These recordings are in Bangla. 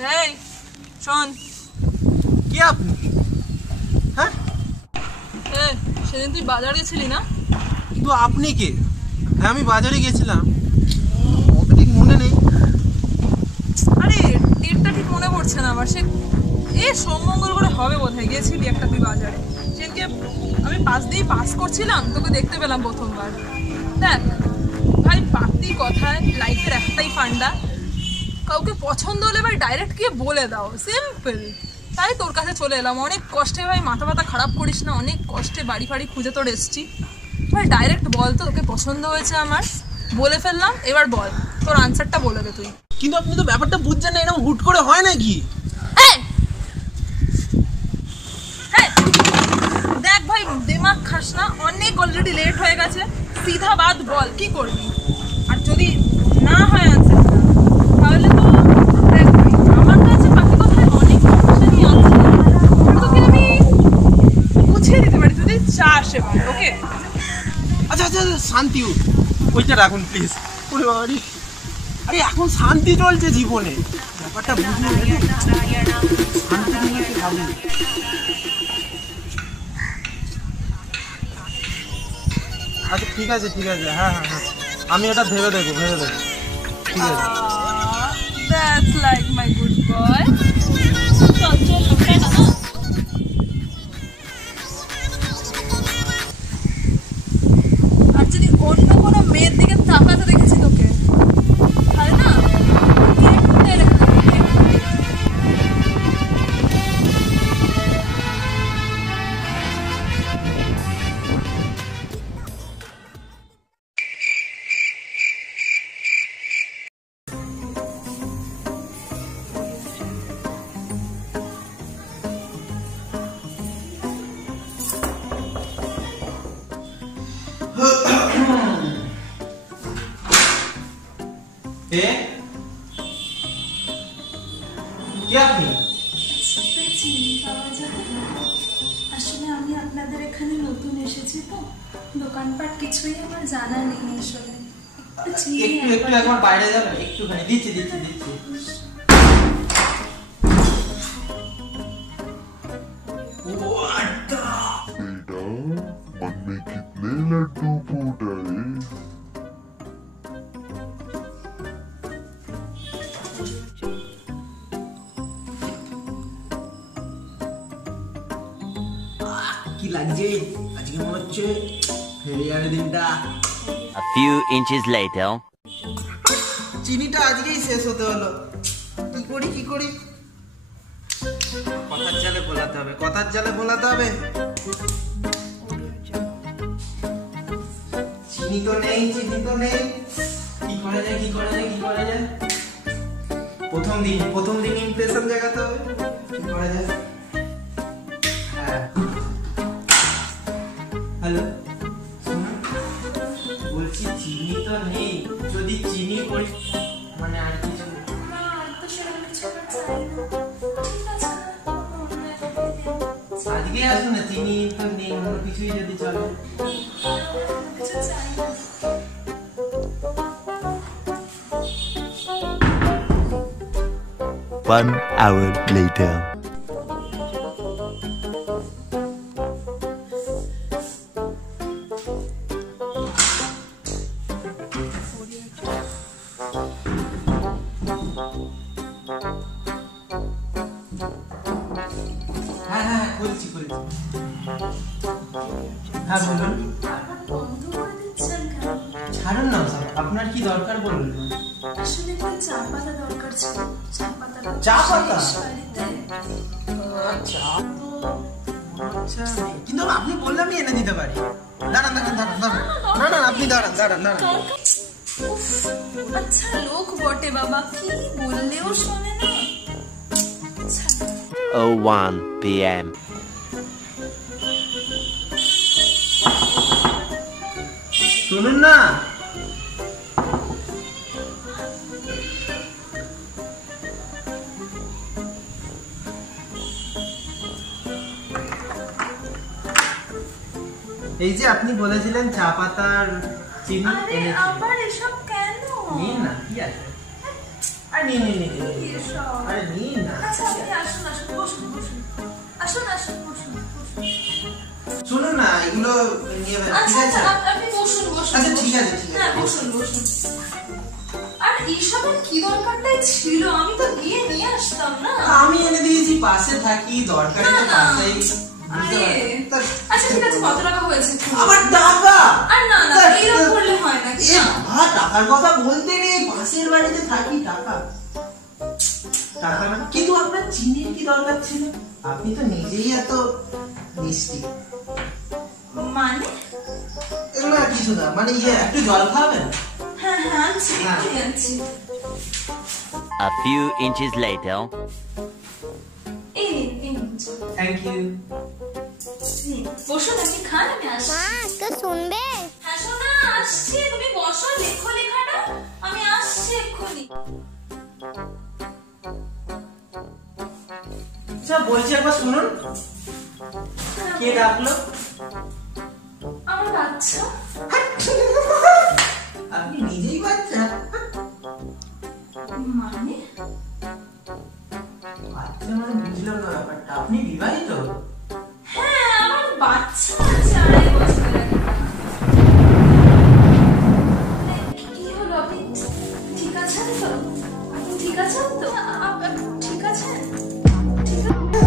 এই শোন, কি আপনি? হ্যাঁ সেদিন তুই বাজার গেছিলি না? কিন্তু আপনি কে? হ্যাঁ আমি বাজারে গেছিলাম, অত ঠিক মনে নেই। আরে ডেটটা ঠিক মনে পড়ছে না আমার। সোমমঙ্গল করে হবে বোধহয়। গেছিলি একটা তুই বাজারে। সেদিনকে আমি পাস করছিলাম, তোকে দেখতে পেলাম প্রথমবার। দেখ ভাই, পাতি কথায় লাইফের একটাই ফান্ডা, কাউকে পছন্দ হলে ভাই ডাইরেক্ট গিয়ে বলে দাও, সিম্পল। তাই তোর কাছে চলে এলাম। অনেক কষ্টে ভাই, মাথা ব্যথা খারাপ করিস না, অনেক কষ্টে বাড়ি ফাড়ি খুঁজে তোর এসছি। ভাই ডাইরেক্ট বল তো, তোকে পছন্দ হয়েছে আমার। বলে ফেললাম, এবার বল তোর আনসারটা বলে দে তুই। কিন্তু আপনি তো ব্যাপারটা বুঝছেন না, এরকম হুট করে হয় নাকি? দেখ ভাই, দিমাগ খাস না, অনেক অলরেডি লেট হয়ে গেছে। সিধা বাদ বল, কি করবি? আর যদি না হয় আনসারটা, তাহলে তো দেখ ভাই, আমার কাছে বাকি কথায় অনেক অপশনই আছে, তোকে আমি বুঝিয়ে দিতে পারি যদি চাস এবার। ওকে আচ্ছা আচ্ছা শান্তি, ওইটা রাখুন প্লিজ। ওরে বাবারি, আরে এখন শান্তি চলছে জীবনে, ব্যাপারটা বুঝলে শান্তি নিয়ে একটু ভাবুন। আচ্ছা ঠিক আছে ঠিক আছে, হ্যাঁ হ্যাঁ হ্যাঁ, আমি এটা ভেবে দেখবো ঠিক আছে। That's like my good boy. চল চল, ওখানে না। আর যদি অন্য কোনো মেয়ের দিকে তাকাতে দেখেছি তোকে, তাহলে না কি আপনি? আসলে আমি আপনাদের এখানে নতুন এসেছি তো, দোকানপাট কিছুই আমার জানা নেই। আসলে একটু একবার বাইরে যাবেন, একটুখানি দিচ্ছি। मन में कितने लड्डू फूट रहे। কি লাগছে আজকে, মনে হচ্ছে ফেরিয়ার দিনটা। A few inches later. চিনিটা আজকেই শেষ হতে হলো। কি করি? কথার জালে ভোলাতে হবে। চিনি তো নেই। কি করা যায়? প্রথম দিন ইমপ্রেশন জাগাতে হবে। কি করা যায়? হ্যাঁ, হ্যালো, বলছি চিনি তো নেই, যদি চিনি করি মানে আর কিছু আজকে আসুন না, চিনি তো নেই, অন্য কিছুই যদি চলে। One hour later. হ্যাঁ বলছি। হ্যাঁ বলুন। ছাড়ুন না স্যার, আপনার কি দরকার বলুন। আসলে কোন চা পাতা দরকার ছিল। চা পাতা? আচ্ছা, কিন্তু আপনি বললে আমি এনে দিতে পারি। দাঁড়ান, না আপনি দাঁড়ান। আচ্ছা লোক বটে বাবা, কি বললেও শোনে না। 01 PM. শুনুন না, এই যে আপনি বলেছিলেন চা পাতার চিনি এনেছি। আবার এসব কেন? নিন না, কি আছে। আর আরে নিন নিন নিন, নিন। এসব। আরে নিন না। আচ্ছা আপনি আসুন আসুন বসুন বসুন আসুন আসুন বসুন বসুন। শুনুন না, এগুলো নিয়ে যাবেন, আচ্ছা ঠিক আচ্ছা আছে? আপনি বসুন বসুন আচ্ছা, বসুন। ঠিক আছে, ঠিক আছে। হ্যাঁ বসুন বসুন। আর এইসবের কি দরকারটাই ছিল, আমি তো গিয়ে নিয়ে আসতাম না। আমি এনে দিয়েছি, পাশে থাকি, দরকারি তো না, না। পাশেই। বুঝতে আরে, পারছেন? তা- আচ্ছা ঠিক আছে, কত টাকা হয়েছে? আমার টাকা! আর না না, তা- এইরকম করলে হয় না। এ বাবা, টাকার কথা বলতে নেই, পাশের বাড়িতে থাকি, টাকা টাকা না, কিন্তু আপনার চিনির কি দরকার ছিল? আপনি তো নিজেই এত মিষ্টি। মানে? এগুলো আর কিছু না, মানে একটু জল খাবেন? হ্যাঁ হ্যাঁ আনছি, হ্যাঁ। এক্ষুনি আনছি। A few inches later. এই নিন, এই নিন। Thank you. নিন, বসুন আপনি খান, আমি আসছি। মা তো শুনবে? হ্যাঁ শোনা, আসছি, তুমি বসো, লেখো লেখাটা, আমি আসছি এক্ষুনি। আচ্ছা বলছি, একবার শুনুন, কে ডাকলো? আমার বাচ্চা। আপনি নিজেই বাচ্চা? মানে? বাচ্চা মানে বুঝলাম না ব্যাপারটা, আপনি বিবাহিত? হ্যাঁ আমার বাচ্চা আছে 2.5 বছরের একটা। কি হলো, আপনি ঠিক আছেন তো? আপনি ঠিক আছেন তো? আপনি ঠিক আছেন? ঠিক আছে?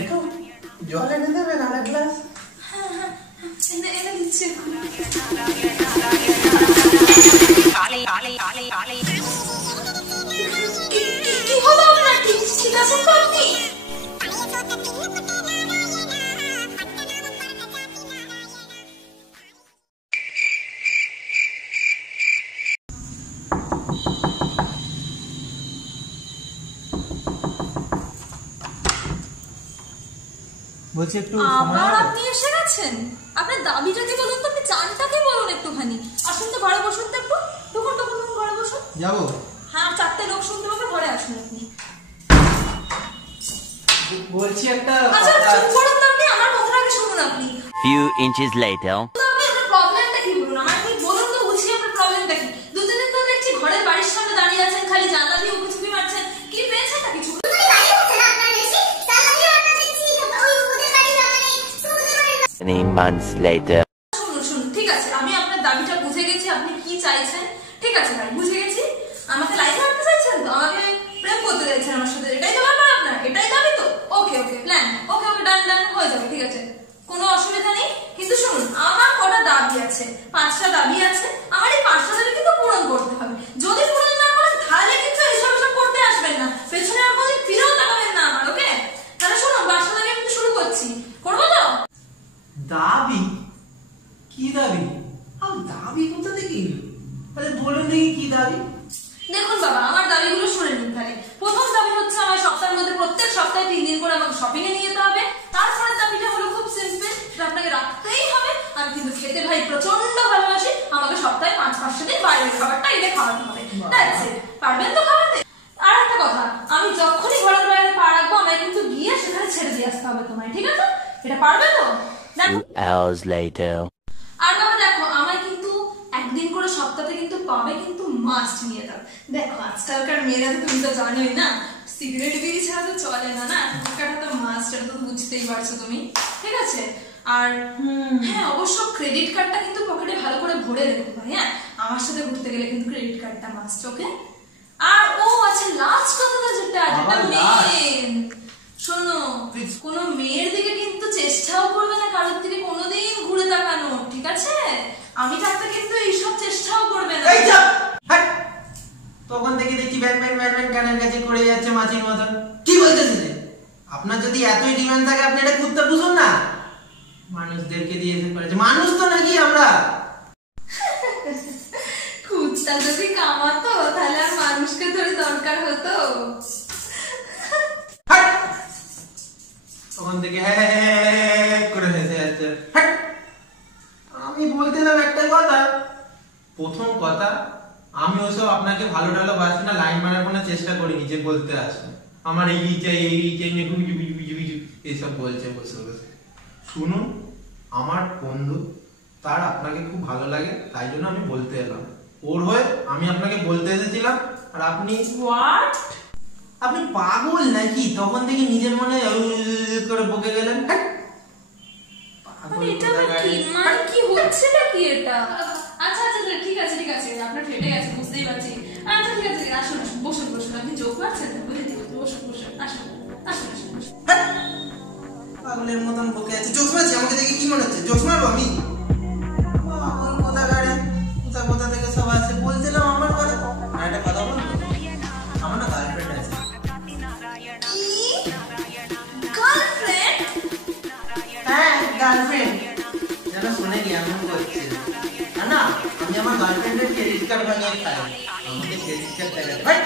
একটু জল এনে দেবেন আর এক গ্লাস? হ্যাঁ হ্যাঁ এনে এনে দিচ্ছি এক্ষুনি। কি হলো আপনার? ঠিক আছেন তো আপনি? বলছি একটু সময় আবার হবে? আপনি এসে গেছেন? আপনার দাবিটা কি বলুন তো, আপনি চানটাকে বলুন একটুখানি। আসুন তো ঘরে বসুন তো একটু, ঢুকুন ঢুকুন ঢুকুন, ঘরে বসুন। যাবো? হ্যাঁ 4টে লোক শুনতে হবে, ঘরে আসুন আপনি। বলছি একটা আচ্ছা কথা। চুপ করুন তো আপনি, আমার কথাটা আগে শুনুন আপনি। Few inches later. তো আপনি আপনার প্রবলেমটা কি বলুন, আমার আপনি বলুন তো, বুঝি আপনার প্রবলেমটা কি। 2 দিন তো দেখছি ঘরের বাড়ির সামনে দাঁড়িয়ে আছেন, খালি জানলা দিয়ে উঁকি ঝুঁকি মারছেন, কি পেয়েছেন না কিছু? 3 months later. শুনুন শুনুন, ঠিক আছে, আমি আপনার দাবিটা বুঝে গেছি, আপনি কি চাইছেন। ঠিক আছে ভাই, বুঝে গেছি। আমাকে লাইফে আনতে চাইছেন তো, আমাকে প্রেম করতে চাইছেন আমার সাথে, এটাই তো ব্যাপার আপনার, এটাই দাবি তো। ওকে ওকে, প্ল্যান, ওকে ওকে, ডান ডান, হয়ে যাবে, ঠিক আছে, কোনো অসুবিধা নেই। কিন্তু শুনুন, আমার কটা দাবি আছে, 5টা দাবি আছে, আমার এই 5টা দাবি কিন্তু পূরণ করতে হবে। যদি পূরণ না করেন তাহলে কিন্তু এইসব এসব করতে আসবেন না, পেছনে আর কোনোদিন ফিরেও তাকাবেন না আমার, ওকে? তাহলে শুনুন, 5টা দাবি আমি শুরু করছি, করবো তো? দাবি? কি দাবি? দাবি কোথা থেকে এলো? আরে বলুন দেখি কি দাবি? দেখুন বাবা, আমার দাবিগুলো শুনে নিন তাহলে। প্রথম দাবি হচ্ছে, আমার সপ্তাহের মধ্যে প্রত্যেক সপ্তাহে 3 দিন করে আমাকে শপিং এ নিয়ে যেতে হবে। তারপরের দাবিটা হলো খুব সিম্পল, সেটা আপনাকে রাখতেই হবে। আমি কিন্তু খেতে ভাই প্রচন্ড ভালোবাসি, আমাকে সপ্তাহে 5-5 দিন বাইরের খাবারটা এনে খাওয়াতে হবে। That's it. পারবেন তো খাওয়াতে? আর একটা কথা, আমি যখনই ঘরের বাইরে পা রাখবো, আমায় কিন্তু গিয়ে সেখানে ছেড়ে দিয়ে আসতে হবে তোমায়, ঠিক আছে? এটা পারবে তো? 2 hours later. আর বাবা দেখো, আমায় কিন্তু একদিন করে সপ্তাহে কিন্তু পাবে, কিন্তু মাস্ট নিয়ে যাও। দেখো আজকালকার মেয়েরা তো তুমি তো জানোই না, সিগারেট বিড়ি ছাড়া তো চলে না, না টাকাটা তো মাস্ট, এটা তো বুঝতেই পারছো তুমি, ঠিক আছে? আর হ্যাঁ অবশ্য ক্রেডিট কার্ডটা কিন্তু পকেটে ভালো করে ভরে রেখো ভাই, হ্যাঁ আমার সাথে ঘুরতে গেলে কিন্তু ক্রেডিট কার্ডটা মাস্ট, ওকে? আর ও আচ্ছা, লাস্ট কথাটা যেটা মেন, শোনো, কোনো মেয়ের দিকে কিন্তু চেষ্টাও করবে না কারোর দিকে কোনোদিন ঘুরে তাকানো, ঠিক আছে? আমি থাকতে কিন্তু এইসব চেষ্টাও করবে না। এই চুপ! হাট! তখন থেকে দেখছি ব্যাটম্যান কানের কাছে করে যাচ্ছে মাছির মতন। কি বলতেছে যে? আপনার যদি এতই ডিমান্ড থাকে, আপনি এটা কুত্তা পুষুন না। মানুষদেরকে দিয়ে এসে করেছে, মানুষ তো নাকি আমরা? কুত্তা যদি কামাতো তাহলে আর মানুষকে ধরে দরকার হতো? হাট! তখন থেকে হ্যাঁ করে হেসে যাচ্ছে। হাট! আমি বলতেলাম একটা কথা। প্রথম কথা, আমি ওসব আপনাকে ভালো টালো বাসি না, লাইন মারার কোনো চেষ্টা করিনি যে বলতে আসে আমার এই চাই এইসব বলছে বসে বসে। শুনুন, আমার বন্ধু, তার আপনাকে খুব ভালো লাগে, তাই জন্য আমি বলতে এলাম। ওর হয়ে আমি আপনাকে বলতে এসেছিলাম, আর আপনি হোয়াট? আপনি পাগল নাকি? তখন থেকে নিজের মনে করে বকে গেলেন। মানে এটা আবার কি? মানে কি হচ্ছে নাকি এটা? আচ্ছা আচ্ছা আচ্ছা, ঠিক আছে ঠিক আছে, আপনার ফেটে গেছে বুঝতেই পারছি। আচ্ছা ঠিক আছে, আসুন আসুন, বসুন বসুন, আপনি যোগ পাচ্ছেন বুঝেছি, বসুন বসুন, আসুন আসুন আসুন বসুন। পাগলের মতন বকে আছে। জোকস মারছি? আমাকে দেখে কি মনে হচ্ছে জোকস মারবো আমি? পাগল কোথাকারে, কোথা কোথা থেকে সব আসে। বলছিলাম আমার কথা। আর একটা কথা বলবো, আমার না গার্লফ্রেন্ড আছে। গার্লফ্রেন্ড? হ্যাঁ, গার্লফ্রেন্ড। যেন শুনেনি এমন করছে। আর না, আমি আমার গার্লফ্রেন্ডের ক্রেডিট কার্ড বানিয়ে খাই। আমাকে ক্রেডিট কার্ড দেখাতে ভাই।